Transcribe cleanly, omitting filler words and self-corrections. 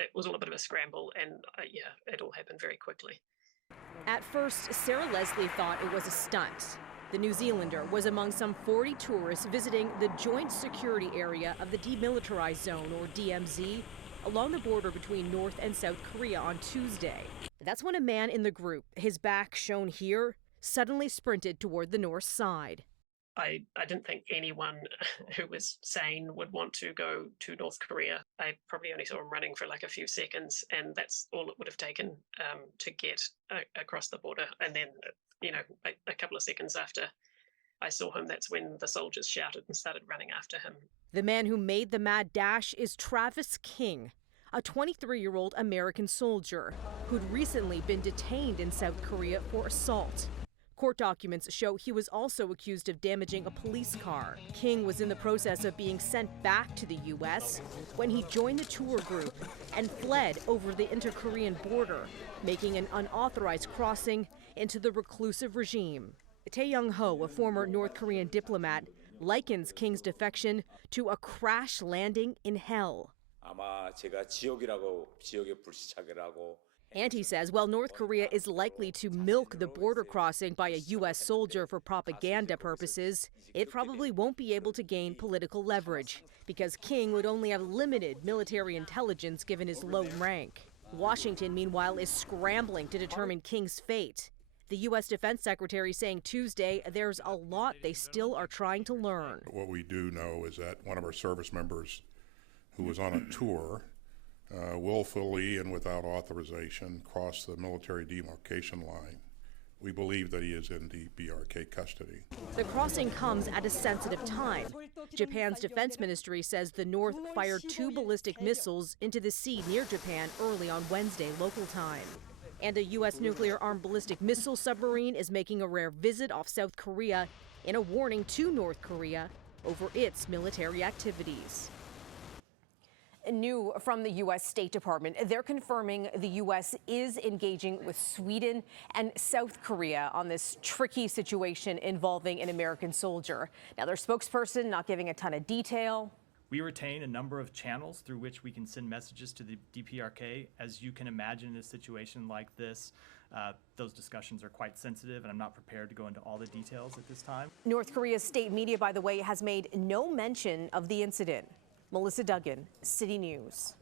it was all a bit of a scramble, and yeah, it all happened very quickly. At first, Sarah Leslie thought it was a stunt. The New Zealander was among some 40 tourists visiting the Joint Security Area of the Demilitarized Zone, or DMZ, along the border between North and South Korea on Tuesday. That's when a man in the group, his back shown here, suddenly sprinted toward the north side. I didn't think anyone who was sane would want to go to North Korea. I probably only saw him running for like a few seconds, and that's all it would have taken to get across the border. And then, a couple of seconds after I saw him, that's when the soldiers shouted and started running after him. The man who made the mad dash is Travis King, a 23-year-old American soldier who'd recently been detained in South Korea for assault. Court documents show he was also accused of damaging a police car. King was in the process of being sent back to the U.S. when he joined the tour group and fled over the inter-Korean border, making an unauthorized crossing into the reclusive regime. Tae Young-ho, a former North Korean diplomat, likens King's defection to a crash landing in hell. And he says while North Korea is likely to milk the border crossing by a U.S. soldier for propaganda purposes, it probably won't be able to gain political leverage because King would only have limited military intelligence given his low rank. Washington, meanwhile, is scrambling to determine King's fate. The U.S. Defense Secretary saying Tuesday there's a lot they still are trying to learn. What we do know is that one of our service members who was on a tour willfully and without authorization crossed the military demarcation line. We believe that he is in the BRK custody. The crossing comes at a sensitive time. Japan's defense ministry says the North fired 2 ballistic missiles into the sea near Japan early on Wednesday local time. And a U.S. nuclear-armed ballistic missile submarine is making a rare visit off South Korea in a warning to North Korea over its military activities. New from the U.S. State Department, they're confirming the U.S. is engaging with Sweden and South Korea on this tricky situation involving an American soldier. Now, their spokesperson not giving a ton of detail. We retain a number of channels through which we can send messages to the DPRK. As you can imagine, in a situation like this, those discussions are quite sensitive, and I'm not prepared to go into all the details at this time. North Korea's state media, by the way, has made no mention of the incident. Melissa Duggan, City News.